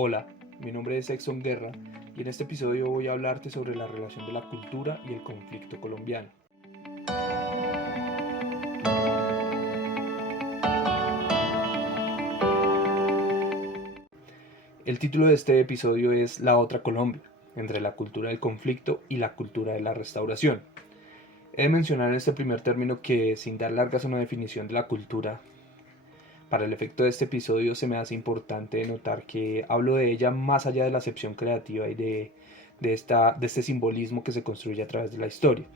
Hola, mi nombre es Exxon Guerra y en este episodio voy a hablarte sobre la relación de la cultura y el conflicto colombiano. El título de este episodio es La otra Colombia, entre la cultura del conflicto y la cultura de la restauración. He de mencionar en este primer término que, sin dar largas a una definición de la cultura, para el efecto de este episodio se me hace importante notar que hablo de ella más allá de la acepción creativa y de este simbolismo que se construye a través de la historia.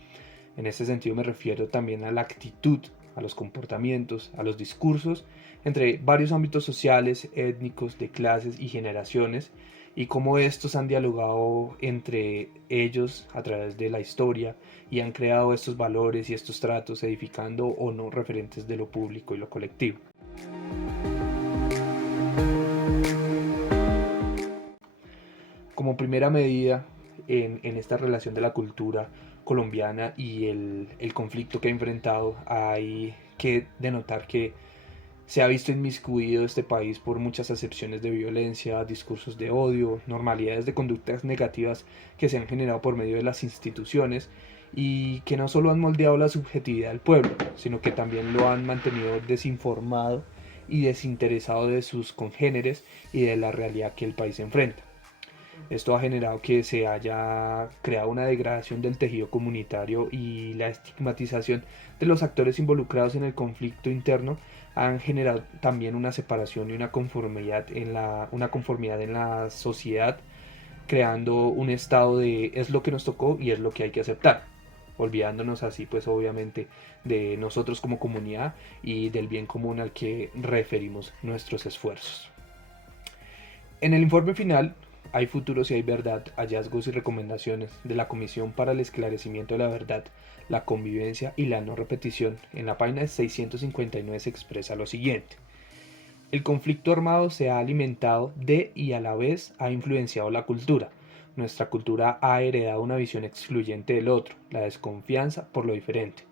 En este sentido me refiero también a la actitud, a los comportamientos, a los discursos entre varios ámbitos sociales, étnicos, de clases y generaciones, y cómo estos han dialogado entre ellos a través de la historia y han creado estos valores y estos tratos, edificando o no referentes de lo público y lo colectivo. Como primera medida en esta relación de la cultura colombiana y el conflicto que ha enfrentado, hay que denotar que se ha visto inmiscuido este país por muchas acepciones de violencia, discursos de odio, normalidades de conductas negativas que se han generado por medio de las instituciones y que no solo han moldeado la subjetividad del pueblo, sino que también lo han mantenido desinformado y desinteresado de sus congéneres y de la realidad que el país enfrenta. Esto ha generado que se haya creado una degradación del tejido comunitario y la estigmatización de los actores involucrados en el conflicto interno han generado también una separación y una conformidad en la sociedad, creando un estado de es lo que nos tocó y es lo que hay que aceptar, olvidándonos así pues obviamente de nosotros como comunidad y del bien común al que referimos nuestros esfuerzos. En el informe final hay futuros y hay verdad, hallazgos y recomendaciones de la Comisión para el Esclarecimiento de la Verdad, la Convivencia y la No Repetición. En la página 659 se expresa lo siguiente. El conflicto armado se ha alimentado de y a la vez ha influenciado la cultura. Nuestra cultura ha heredado una visión excluyente del otro, la desconfianza por lo diferente.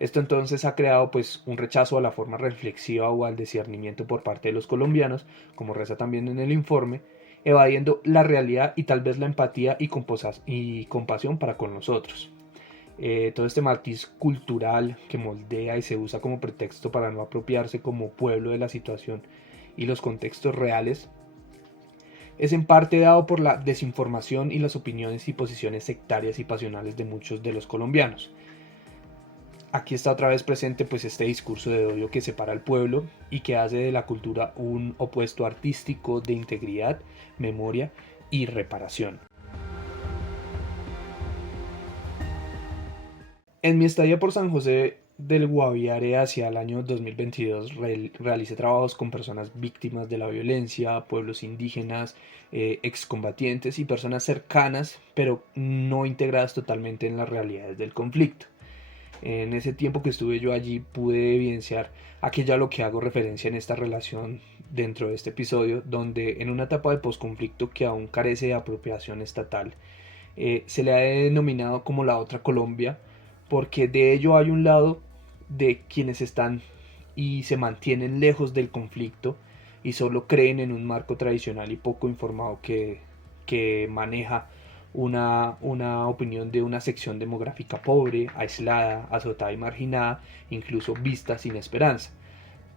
Esto entonces ha creado pues un rechazo a la forma reflexiva o al discernimiento por parte de los colombianos, como reza también en el informe, evadiendo la realidad y tal vez la empatía y compasión para con nosotros. Todo este matiz cultural que moldea y se usa como pretexto para no apropiarse como pueblo de la situación y los contextos reales es en parte dado por la desinformación y las opiniones y posiciones sectarias y pasionales de muchos de los colombianos. Aquí está otra vez presente pues este discurso de odio que separa al pueblo y que hace de la cultura un opuesto artístico de integridad, memoria y reparación. En mi estadía por San José del Guaviare hacia el año 2022 realicé trabajos con personas víctimas de la violencia, pueblos indígenas, excombatientes y personas cercanas pero no integradas totalmente en las realidades del conflicto. En ese tiempo que estuve yo allí pude evidenciar aquello a lo que hago referencia en esta relación dentro de este episodio, donde en una etapa de posconflicto que aún carece de apropiación estatal, se le ha denominado como la otra Colombia, porque de ello hay un lado de quienes están y se mantienen lejos del conflicto y solo creen en un marco tradicional y poco informado que maneja una opinión de una sección demográfica pobre, aislada, azotada y marginada, incluso vista sin esperanza.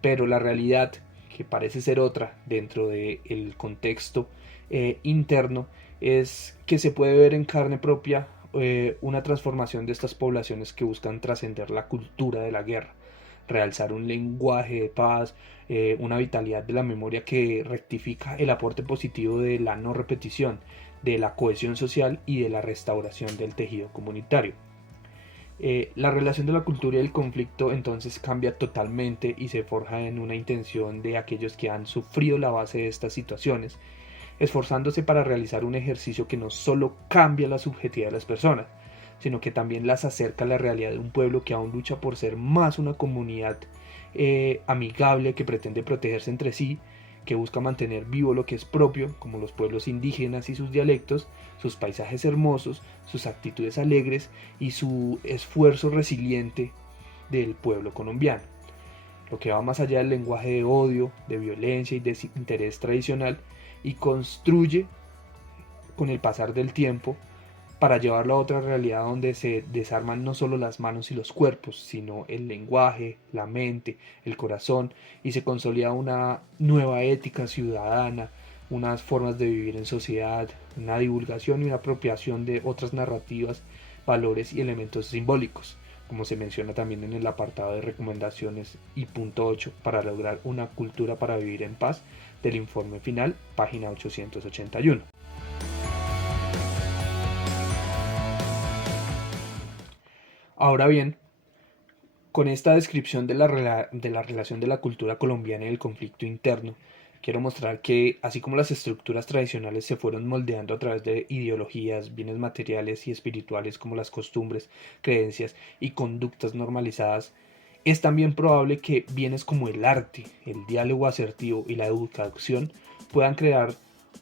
Pero la realidad, que parece ser otra dentro del contexto interno, es que se puede ver en carne propia una transformación de estas poblaciones que buscan trascender la cultura de la guerra, realzar un lenguaje de paz, una vitalidad de la memoria que rectifica el aporte positivo de la no repetición, de la cohesión social y de la restauración del tejido comunitario. La relación de la cultura y el conflicto entonces cambia totalmente y se forja en una intención de aquellos que han sufrido la base de estas situaciones, esforzándose para realizar un ejercicio que no solo cambia la subjetividad de las personas, sino que también las acerca a la realidad de un pueblo que aún lucha por ser más una comunidad amigable que pretende protegerse entre sí, que busca mantener vivo lo que es propio, como los pueblos indígenas y sus dialectos, sus paisajes hermosos, sus actitudes alegres y su esfuerzo resiliente del pueblo colombiano. Lo que va más allá del lenguaje de odio, de violencia y desinterés tradicional y construye con el pasar del tiempo para llevarlo a otra realidad donde se desarman no solo las manos y los cuerpos, sino el lenguaje, la mente, el corazón, y se consolida una nueva ética ciudadana, unas formas de vivir en sociedad, una divulgación y una apropiación de otras narrativas, valores y elementos simbólicos, como se menciona también en el apartado de recomendaciones y punto 8 para lograr una cultura para vivir en paz del informe final, página 881. Ahora bien, con esta descripción de la relación de la cultura colombiana y el conflicto interno, quiero mostrar que, así como las estructuras tradicionales se fueron moldeando a través de ideologías, bienes materiales y espirituales como las costumbres, creencias y conductas normalizadas, es también probable que bienes como el arte, el diálogo asertivo y la educación puedan crear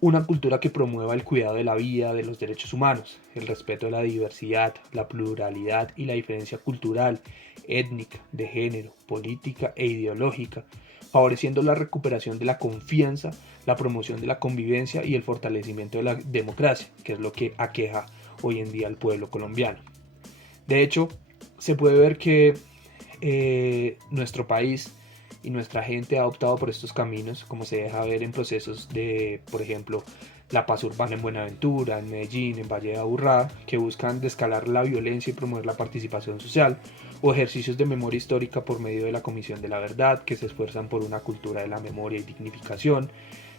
una cultura que promueva el cuidado de la vida, de los derechos humanos, el respeto de la diversidad, la pluralidad y la diferencia cultural, étnica, de género, política e ideológica, favoreciendo la recuperación de la confianza, la promoción de la convivencia y el fortalecimiento de la democracia, que es lo que aqueja hoy en día al pueblo colombiano. De hecho, se puede ver que nuestro país y nuestra gente ha optado por estos caminos, como se deja ver en procesos de, por ejemplo, la paz urbana en Buenaventura, en Medellín, en Valle de Aburrá, que buscan descalar la violencia y promover la participación social, o ejercicios de memoria histórica por medio de la Comisión de la Verdad, que se esfuerzan por una cultura de la memoria y dignificación,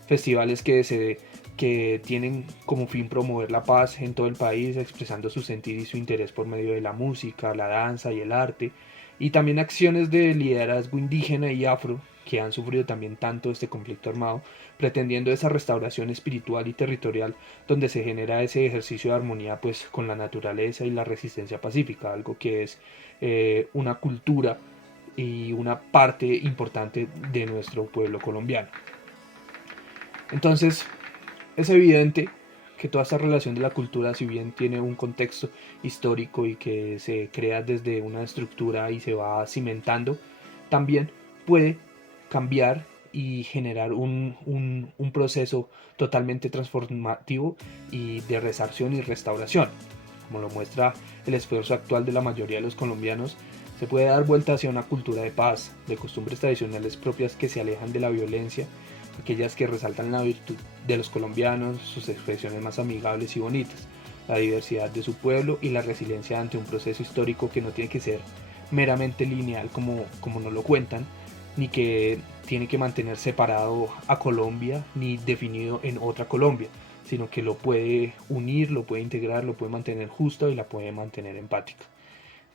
festivales que tienen como fin promover la paz en todo el país, expresando su sentir y su interés por medio de la música, la danza y el arte, y también acciones de liderazgo indígena y afro que han sufrido también tanto este conflicto armado, pretendiendo esa restauración espiritual y territorial donde se genera ese ejercicio de armonía pues con la naturaleza y la resistencia pacífica, algo que es una cultura y una parte importante de nuestro pueblo colombiano. Entonces, es evidente que toda esta relación de la cultura, si bien tiene un contexto histórico y que se crea desde una estructura y se va cimentando, también puede cambiar y generar un proceso totalmente transformativo y de resarción y restauración. Como lo muestra el esfuerzo actual de la mayoría de los colombianos, se puede dar vuelta hacia una cultura de paz, de costumbres tradicionales propias que se alejan de la violencia, aquellas que resaltan la virtud de los colombianos, sus expresiones más amigables y bonitas, la diversidad de su pueblo y la resiliencia ante un proceso histórico que no tiene que ser meramente lineal como nos lo cuentan, ni que tiene que mantener separado a Colombia ni definido en otra Colombia, sino que lo puede unir, lo puede integrar, lo puede mantener justo y la puede mantener empática.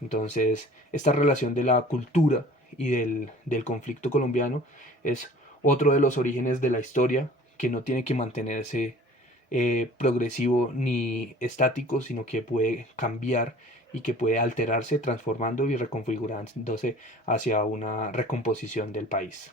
Entonces, esta relación de la cultura y del conflicto colombiano es otro de los orígenes de la historia que no tiene que mantenerse progresivo ni estático, sino que puede cambiar y que puede alterarse transformando y reconfigurándose hacia una recomposición del país.